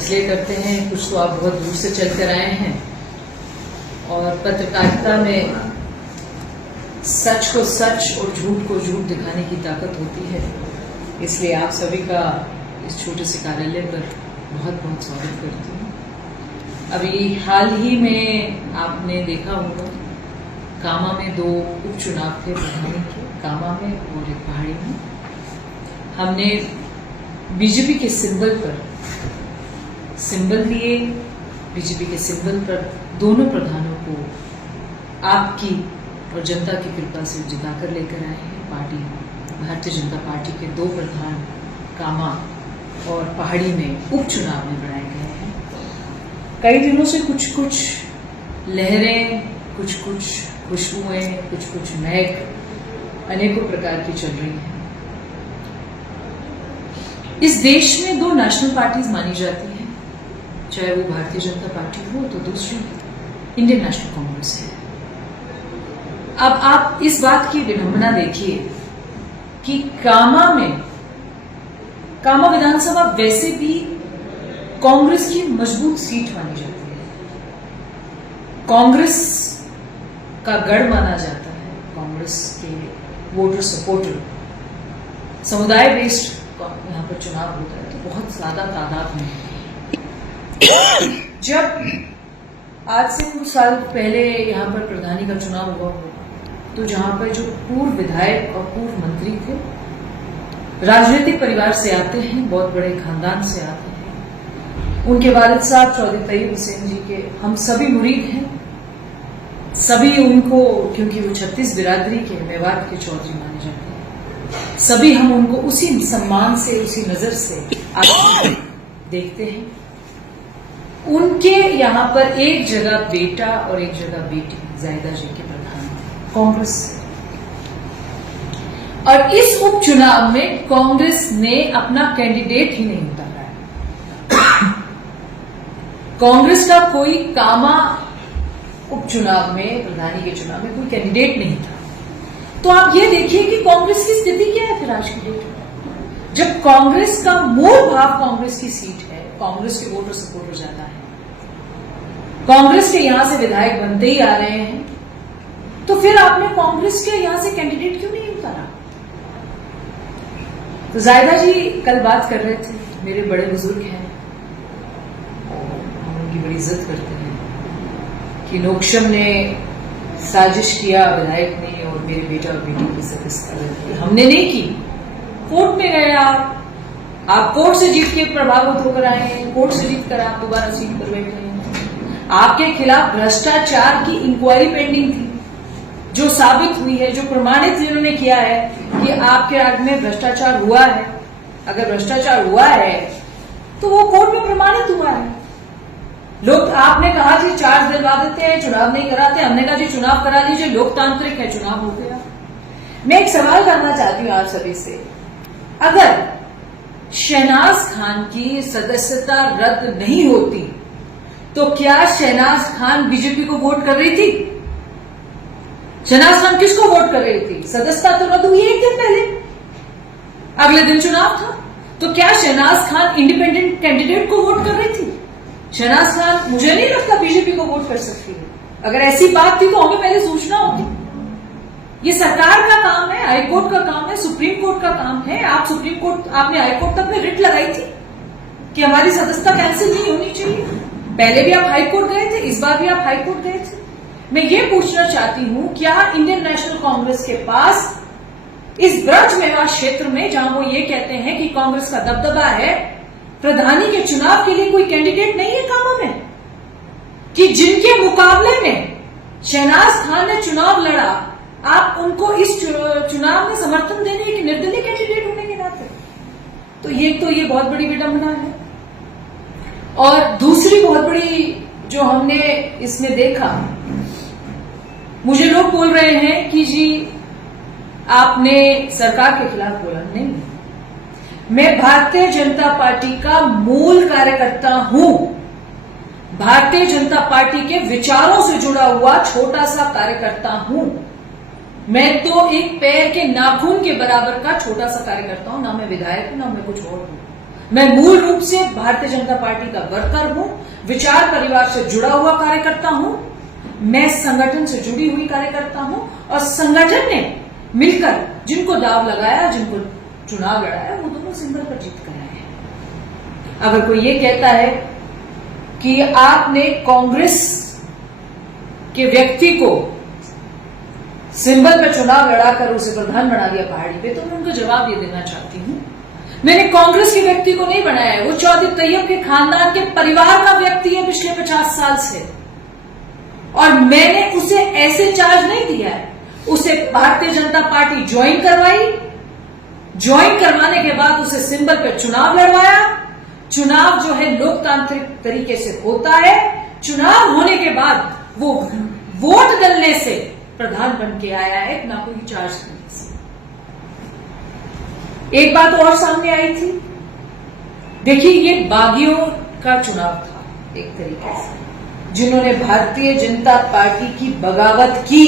इसलिए करते हैं, कुछ तो आप बहुत दूर से चल कर आए हैं और पत्रकारिता में सच को सच और झूठ को झूठ दिखाने की ताकत होती है। इसलिए आप सभी का इस छोटे से कार्यालय पर बहुत बहुत स्वागत करती हूँ। अभी हाल ही में आपने देखा होगा कामा में 2 उपचुनाव थे प्रधानी के, कामा में और एक पहाड़ी में। हमने बीजेपी के सिंबल दिए, बीजेपी के सिंबल पर दोनों प्रधानों को आपकी और जनता की कृपा से जिताकर लेकर आए हैं। पार्टी भारतीय जनता पार्टी के 2 प्रधान कामा और पहाड़ी में उपचुनाव में बनाए गए हैं। कई दिनों से कुछ कुछ लहरें, कुछ कुछ खुशबुएं, कुछ कुछ महक अनेकों प्रकार की चल रही हैं। इस देश में 2 नेशनल पार्टीज मानी जाती हैं, चाहे वो भारतीय जनता पार्टी हो तो दूसरी इंडियन नेशनल कांग्रेस है। अब आप इस बात की विडंबना देखिए कि कामा विधानसभा वैसे भी कांग्रेस की मजबूत सीट मानी जाती है, कांग्रेस का गढ़ माना जाता है। कांग्रेस के वोटर सपोर्टर समुदाय बेस्ड यहाँ पर चुनाव होता है तो बहुत ज्यादा तादाद में। जब आज से कुछ साल पहले यहाँ पर प्रधानी का चुनाव हुआ तो जहाँ पर जो पूर्व विधायक और पूर्व मंत्री थे, राजनीतिक परिवार से आते हैं, बहुत बड़े खानदान से आते हैं। उनके वालिद साहब चौधरी तैयब हुसैन जी के हम सभी मुरीद हैं। सभी उनको, क्योंकि वो 36 बिरादरी के मेवात के चौधरी माने जाते हैं, सभी हम उनको उसी सम्मान से, उसी नजर से देखते हैं। उनके यहाँ पर एक जगह बेटा और एक जगह बेटी जायदा जी के प्रधान कांग्रेस से। और इस उपचुनाव में कांग्रेस ने अपना कैंडिडेट ही नहीं उतारा। कांग्रेस का कोई कामा उपचुनाव में, प्रधानी के चुनाव में कोई कैंडिडेट नहीं था। तो आप ये देखिए कि कांग्रेस की स्थिति क्या है फिर आज की डेट में, जब कांग्रेस का मूल भाव कांग्रेस की सीट है, कांग्रेस के वोटर सपोर्टर ज्यादा है, कांग्रेस के यहां से विधायक बनते ही आ रहे हैं, तो फिर आपने कांग्रेस के यहां से कैंडिडेट क्यों नहीं उतारा? तो जायदा जी कल बात कर रहे थे, मेरे बड़े बुजुर्ग हैं, हम उनकी बड़ी इज्जत करते हैं कि नोक्शम ने साजिश किया, विधायक ने, और मेरे बेटा और बेटी की सदस्यता हमने नहीं की। कोर्ट में गए आप कोर्ट से जीत के प्रभावित होकर आए हैं, कोर्ट से जीत कर आप दोबारा सीट पर बैठ गए हैं। आपके खिलाफ भ्रष्टाचार की इंक्वायरी पेंडिंग थी, जो साबित हुई है, जो प्रमाणित जिन्होंने किया है कि आपके राज्य में भ्रष्टाचार हुआ है। अगर भ्रष्टाचार हुआ है तो वो कोर्ट में प्रमाणित हुआ है। लोग, आपने कहा जी चार्ज दिलवा देते हैं, चुनाव नहीं कराते, हमने कहा जी चुनाव करा लीजिए, लोकतांत्रिक है, चुनाव हो गया। मैं एक सवाल करना चाहती हूँ आप सभी से, अगर शहनाज खान की सदस्यता रद्द नहीं होती तो क्या शहनाज खान बीजेपी को वोट कर रही थी? शहनाज खान किसको वोट कर रही थी? सदस्यता तो रद्द हुई 1 दिन पहले, अगले दिन चुनाव था, तो क्या शहनाज खान इंडिपेंडेंट कैंडिडेट को वोट कर रही थी? शहनाज खान मुझे नहीं लगता बीजेपी को वोट कर सकती है। अगर ऐसी बात थी तो हमें पहले सोचना होगी। ये सरकार का काम है, हाईकोर्ट का काम है, सुप्रीम कोर्ट का काम है। आपने हाईकोर्ट तक में रिट लगाई थी कि हमारी सदस्यता कैंसिल नहीं होनी चाहिए। पहले भी आप हाईकोर्ट गए थे, इस बार भी आप हाईकोर्ट गए थे। मैं ये पूछना चाहती हूं, क्या इंडियन नेशनल कांग्रेस के पास इस ब्रज मेवात क्षेत्र में, जहां वो ये कहते हैं कि कांग्रेस का दबदबा है, प्रधानी के चुनाव के लिए कोई कैंडिडेट नहीं है कामा में, कि जिनके मुकाबले में शहनाज खान ने चुनाव लड़ा, आप उनको इस चुनाव में समर्थन देने के निर्दलीय कैंडिडेट होने के नाते? तो ये बहुत बड़ी विडंबना है। और दूसरी बहुत बड़ी जो हमने इसमें देखा, मुझे लोग बोल रहे हैं कि जी आपने सरकार के खिलाफ बोला। नहीं, मैं भारतीय जनता पार्टी का मूल कार्यकर्ता हूं, भारतीय जनता पार्टी के विचारों से जुड़ा हुआ छोटा सा कार्यकर्ता हूं। मैं तो एक पैर के नाखून के बराबर का छोटा सा कार्यकर्ता हूं, ना मैं विधायक हूं, ना मैं कुछ और हूं। मैं मूल रूप से भारतीय जनता पार्टी का वर्कर हूं, विचार परिवार से जुड़ा हुआ कार्यकर्ता हूं, मैं संगठन से जुड़ी हुई कार्यकर्ता हूं और संगठन ने मिलकर जिनको दाव लगाया, जिनको चुनाव लड़ाया, वो दोनों सिंबल पर जीत कर आए हैं। अगर कोई ये कहता है कि आपने कांग्रेस के व्यक्ति को सिंबल पर चुनाव लड़ाकर उसे प्रधान बना दिया पहाड़ी पे, तो मैं उनको जवाब ये देना चाहती हूं, मैंने कांग्रेस के व्यक्ति को नहीं बनाया है, वो चौधरी तैयब के खानदान के परिवार का व्यक्ति है पिछले 50 साल से, और मैंने उसे ऐसे चार्ज नहीं दिया है। उसे भारतीय जनता पार्टी ज्वाइन करवाई, ज्वाइन करवाने के बाद उसे सिंबल पे चुनाव लड़वाया। चुनाव जो है लोकतांत्रिक तरीके से होता है, चुनाव होने के बाद वो वोट डलने से प्रधान बन के आया है, ना कोई चार्ज करने से। एक बात और सामने आई थी, देखिए ये बागियों का चुनाव था एक तरीके से, जिन्होंने भारतीय जनता पार्टी की बगावत की।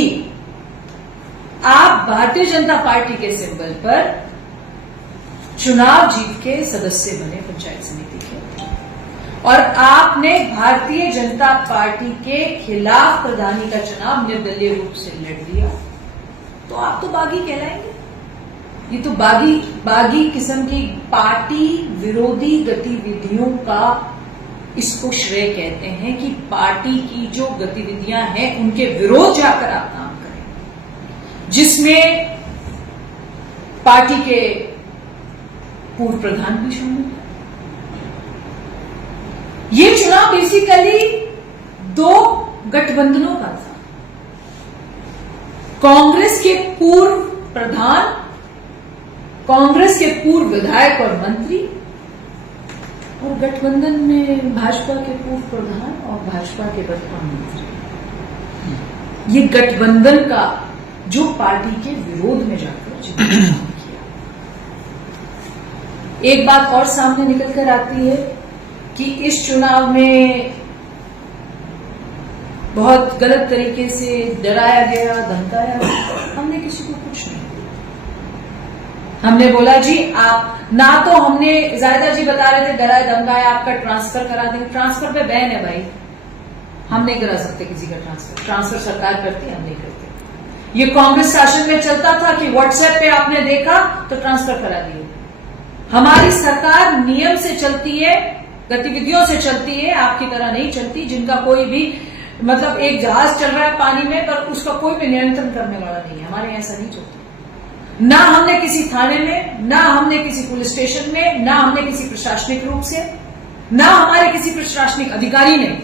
आप भारतीय जनता पार्टी के सिंबल पर चुनाव जीत के सदस्य बने पंचायत समिति के, और आपने भारतीय जनता पार्टी के खिलाफ प्रधानी का चुनाव निर्दलीय रूप से लड़ लिया, तो आप तो बागी कहलाएंगे। ये तो बागी किस्म की पार्टी विरोधी गतिविधियों का इसको श्रेय कहते हैं, कि पार्टी की जो गतिविधियां हैं उनके विरोध जाकर आप काम करें, जिसमें पार्टी के पूर्व प्रधान भी शामिल है। ये चुनाव बेसिकली 2 गठबंधनों का था, कांग्रेस के पूर्व प्रधान, कांग्रेस के पूर्व विधायक और मंत्री, और गठबंधन में भाजपा के पूर्व प्रधान और भाजपा के वर्तमान मंत्री। ये गठबंधन का जो पार्टी के विरोध में जाकर जिन्होंने काम किया। एक बात और सामने निकल कर आती है कि इस चुनाव में बहुत गलत तरीके से डराया गया, धमकाया गया। हमने किसी को कुछ नहीं, हमने बोला जी आप ना, तो हमने जायदा जी बता रहे थे डराए धमकाया आपका ट्रांसफर करा देंगे, ट्रांसफर पे बैन है भाई, हम नहीं करा सकते किसी का ट्रांसफर, ट्रांसफर सरकार करती है, हम नहीं करते। ये कांग्रेस शासन में चलता था कि व्हाट्सएप पे आपने देखा तो ट्रांसफर करा दिए। हमारी सरकार नियम से चलती है, गतिविधियों से चलती है, आपकी तरह नहीं चलती जिनका कोई भी मतलब एक जहाज चल रहा है पानी में पर उसका कोई भी नियंत्रण करने वाला नहीं है। हमारे ऐसा नहीं चलता, ना हमने किसी थाने में, ना हमने किसी पुलिस स्टेशन में, ना हमने किसी प्रशासनिक रूप से, ना हमारे किसी प्रशासनिक अधिकारी ने,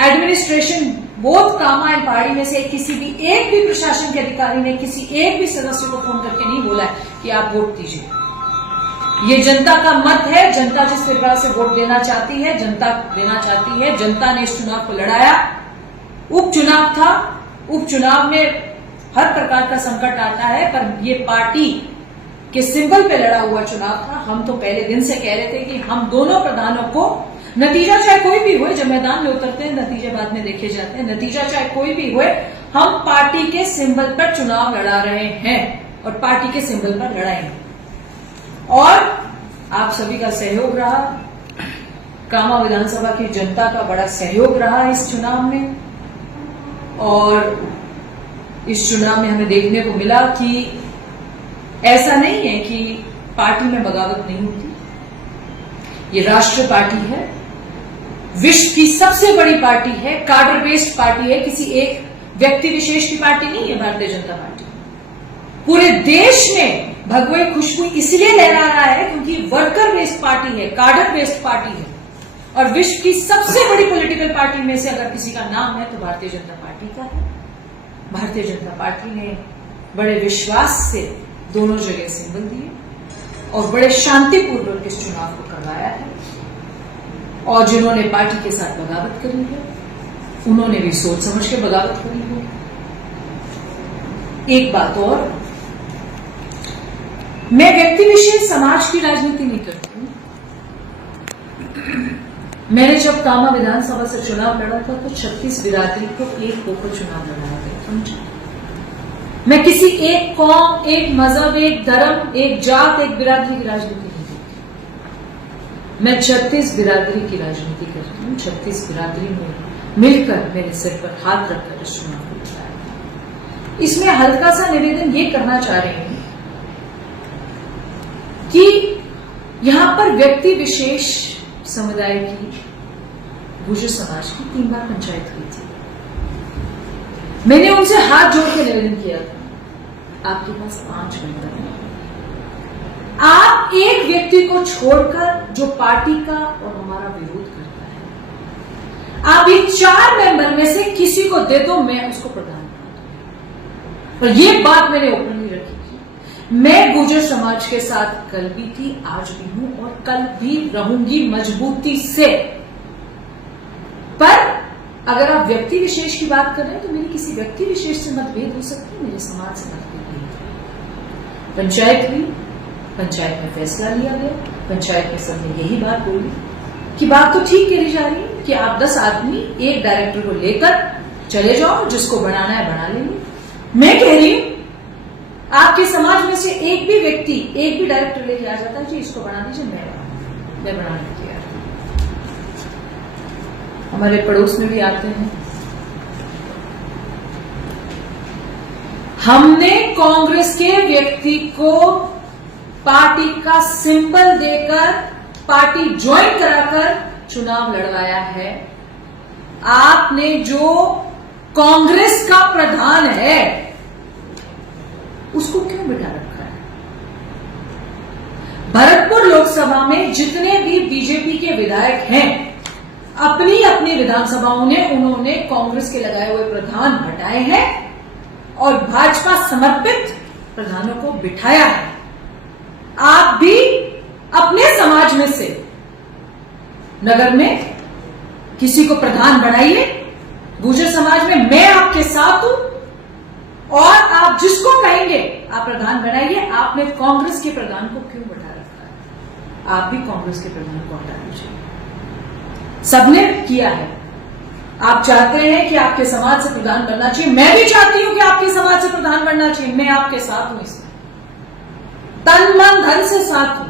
एडमिनिस्ट्रेशन बोथ कामा एंड पहाड़ी में से किसी भी एक भी प्रशासन के अधिकारी ने किसी एक भी सदस्य को फोन करके नहीं बोला है कि आप वोट दीजिए। ये जनता का मत है, जनता जिस प्रकार से वोट देना चाहती है, जनता देना चाहती है। जनता ने इस चुनाव को लड़ाया, उपचुनाव था, उपचुनाव में हर प्रकार का संकट आता है, पर ये पार्टी के सिंबल पे लड़ा हुआ चुनाव था। हम तो पहले दिन से कह रहे थे कि हम दोनों प्रधानों को, नतीजा चाहे कोई भी हो, जब मैदान में उतरते हैं नतीजे बाद में देखे जाते हैं, नतीजा चाहे कोई भी हो, हम पार्टी के सिंबल पर चुनाव लड़ा रहे हैं और पार्टी के सिंबल पर लड़ाएंगे। और आप सभी का सहयोग रहा, कामा विधानसभा की जनता का बड़ा सहयोग रहा इस चुनाव में, और इस चुनाव में हमें देखने को मिला कि ऐसा नहीं है कि पार्टी में बगावत नहीं होती। ये राष्ट्रीय पार्टी है, विश्व की सबसे बड़ी पार्टी है, कार्डर बेस्ड पार्टी है, किसी एक व्यक्ति विशेष की पार्टी नहीं है भारतीय जनता पार्टी। पूरे देश में भगवई खुशबू इसलिए लहरा रहा है क्योंकि वर्कर बेस्ड पार्टी है, कार्डर बेस्ड पार्टी है, और विश्व की सबसे बड़ी पॉलिटिकल पार्टी में से अगर किसी का नाम है तो भारतीय जनता पार्टी का है। भारतीय जनता पार्टी ने बड़े विश्वास से दोनों जगह सिंबल दिए और बड़े शांतिपूर्वक इस चुनाव को करवाया है, और जिन्होंने पार्टी के साथ बगावत करी है उन्होंने भी सोच समझ के बगावत करी है। एक बात और, मैं व्यक्ति विशेष समाज की राजनीति नहीं करती हूं। मैंने जब कामा विधानसभा से चुनाव लड़ा था तो 36 बिरादरी को एक होकर चुनाव लड़ाया गया, समझे। मैं किसी एक कौम, एक मजहब, एक धर्म, एक जात, एक बिरादरी की राजनीति नहीं करती। मैं 36 बिरादरी की राजनीति करती हूँ। 36 बिरादरी में मिलकर मेरे सिर पर हाथ रखकर इस चुनाव को जिताया। इसमें हल्का सा निवेदन ये करना चाह रही हूं कि यहां पर व्यक्ति विशेष समुदाय की, गुर्जर समाज की 3 बार पंचायत हुई थी। मैंने उनसे हाथ जोड़ के निवेदन किया था, आपके पास 5 मेंबर हैं, आप एक व्यक्ति को छोड़कर जो पार्टी का और हमारा विरोध करता है, आप इन 4 मेंबर में से किसी को दे दो, मैं उसको प्रदान कर दूं। और ये बात मैंने ओपनली रखी थी। मैं गुर्जर समाज के साथ कल भी थी, आज भी हूं और कल भी रहूंगी मजबूती से। पर अगर आप व्यक्ति विशेष की बात कर रहे हैं तो मेरी किसी व्यक्ति विशेष से मतभेद हो सकती है, मेरे समाज से मतभेद नहीं है। पंचायत हुई, पंचायत में फैसला लिया गया, पंचायत में सबने यही बात बोली कि बात तो ठीक करी जा रही है कि आप 10 आदमी एक डायरेक्टर को लेकर चले जाओ, जिसको बनाना है बना लेंगे। मैं कह रही हूं आपके समाज में से एक भी व्यक्ति, एक भी डायरेक्टर लेके आ जाता है जी इसको बना दीजिए, मैं बनाने को तैयार हूं। हमारे पड़ोस में भी आते हैं। हमने कांग्रेस के व्यक्ति को पार्टी का सिंबल देकर, पार्टी ज्वाइन कराकर चुनाव लड़वाया है। आपने जो कांग्रेस का प्रधान है उसको क्यों बिठा रखा है? भरतपुर लोकसभा में जितने भी बीजेपी के विधायक हैं, अपनी अपनी विधानसभाओं ने उन्होंने कांग्रेस के लगाए हुए प्रधान हटाए हैं और भाजपा समर्पित प्रधानों को बिठाया है। आप भी अपने समाज में से नगर में किसी को प्रधान बनाइए। गुर्जर समाज में मैं आपके साथ हूं और आप जिसको कहेंगे आप प्रधान बनाइए। आपने कांग्रेस के प्रधान को क्यों बैठा रखा है? आप भी कांग्रेस के प्रधान को हटा दीजिए। सबने किया है। आप चाहते हैं कि आपके समाज से प्रधान बनना चाहिए, मैं भी चाहती हूं कि आपके समाज से प्रधान बनना चाहिए। मैं आपके साथ हूं, इसमें तन मन धन से साथ हूं।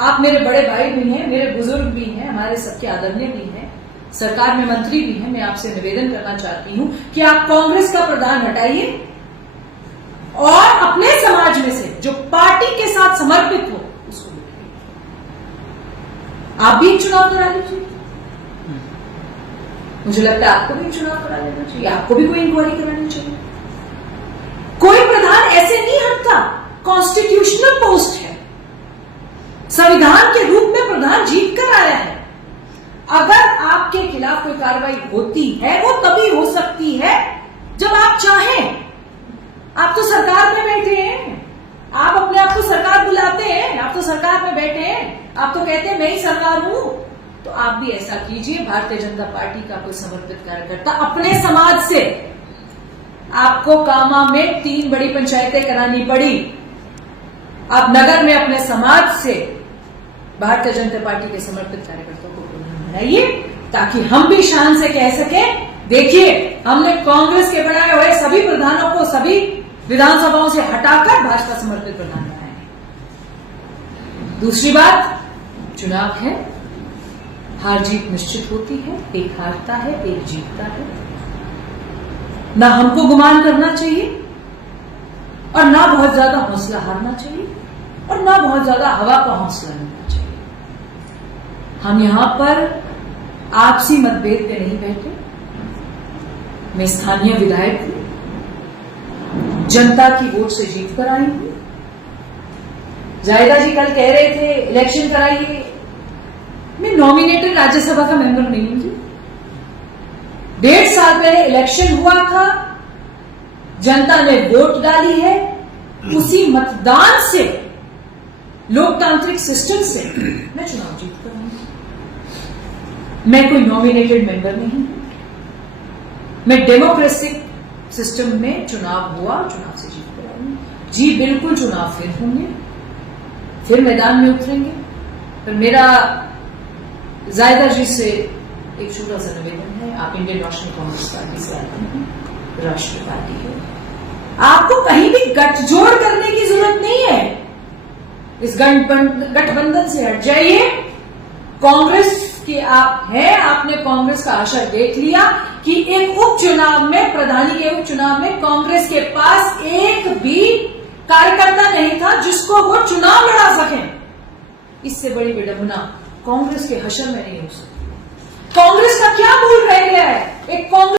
आप मेरे बड़े भाई भी हैं, मेरे बुजुर्ग भी हैं, हमारे सबके आदरणीय भी हैं, सरकार में मंत्री भी हैं। मैं आपसे निवेदन करना चाहती हूं कि आप कांग्रेस का प्रधान हटाइए और अपने समाज में से जो पार्टी के साथ समर्पित हो उसको बिठाइए। आप भी चुनाव करा लीजिए। मुझे लगता है आपको भी चुनाव करा लेना चाहिए, आपको भी कोई इंक्वायरी करानी चाहिए। कोई प्रधान ऐसे नहीं हटता, कॉन्स्टिट्यूशनल पोस्ट है, संविधान के रूप में प्रधान जीत कर आया है। अगर आपके खिलाफ कोई कार्रवाई होती है वो तभी हो सकती है जब आप चाहें। आप तो सरकार में बैठे हैं, आप अपने आप को सरकार बुलाते हैं, आप तो सरकार में बैठे हैं, आप तो कहते हैं मैं ही सरकार हूं। तो आप भी ऐसा कीजिए। भारतीय जनता पार्टी का कोई समर्पित कार्यकर्ता अपने समाज से, आपको कामा में 3 बड़ी पंचायतें करानी पड़ी, आप नगर में अपने समाज से भारतीय जनता पार्टी के समर्पित कार्यकर्ताओं को प्रधान बनाइए ताकि हम भी शान से कह सकें देखिए हमने कांग्रेस के बनाए हुए सभी प्रधानों को सभी विधानसभाओं से हटाकर भाजपा समर्पित प्रधान बनाए। दूसरी बात, चुनाव है, हार जीत निश्चित होती है, एक हारता है एक जीतता है। ना हमको गुमान करना चाहिए और ना बहुत ज्यादा हौसला हारना चाहिए और ना बहुत ज्यादा हवा का हौसला लेना चाहिए। हम यहां पर आपसी मतभेद पे नहीं बैठे। मैं स्थानीय विधायक हूं, जनता की वोट से जीत कर आई हूं। जायदा जी कल कह रहे थे इलेक्शन कराइए, मैं नॉमिनेटेड राज्यसभा का मेंबर नहीं हूं जी। 1.5 साल पहले इलेक्शन हुआ था, जनता ने वोट डाली है, उसी मतदान से, लोकतांत्रिक सिस्टम से मैं चुनाव जीत कर आई हूं। मैं कोई नॉमिनेटेड मेंबर नहीं हूं। मैं डेमोक्रेटिक सिस्टम में चुनाव हुआ, चुनाव से जीत कर आई हूं। जी बिल्कुल चुनाव फिर होंगे, फिर मैदान में उतरेंगे। पर मेरा जायदा जी से एक छोटा सा निवेदन है, आप इंडियन नेशनल कांग्रेस पार्टी से आते हैं, राष्ट्रीय पार्टी है, आपको कहीं भी गठजोड़ करने की जरूरत नहीं है। इस गठबंधन से हट जाइए कांग्रेस के आप हैं, आपने कांग्रेस का आशा देख लिया कि एक उपचुनाव में, प्रधानी के उपचुनाव में कांग्रेस के पास एक भी कार्यकर्ता नहीं था जिसको वो चुनाव लड़ा सके। इससे बड़ी विडंबना कांग्रेस के हशर में नहीं हो सकती। कांग्रेस का क्या भूल रह गया है? एक कांग्रेस